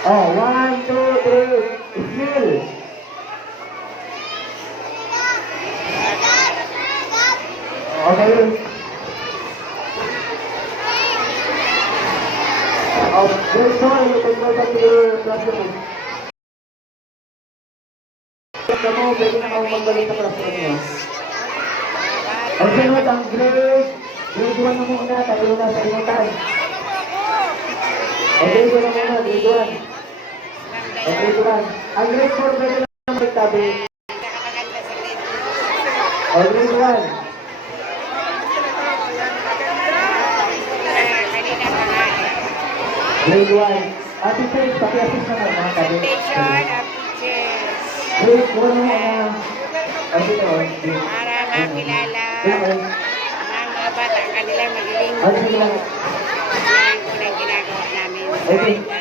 Oh, 1, 2, 3, skill. Okay. Oh, grade 4, you can go back to your classroom. Kamu, pwede na kayo magbalik sa classroom niyo. Okay, what ang grade 1 na muna, tayo na sa inutan. Okay, grade 1 na muna, grade 1. Okay, grade 1. Ang grade 4, pwede na magtabi. Oh, grade 1. Grade 1. Ate Faith, paki-assist naman mga tabi. Station of teachers. Grade 1 na muna. Okay, ito. Para makilala ng mga bata, kanilang magiging unang ginagawa namin. Okay.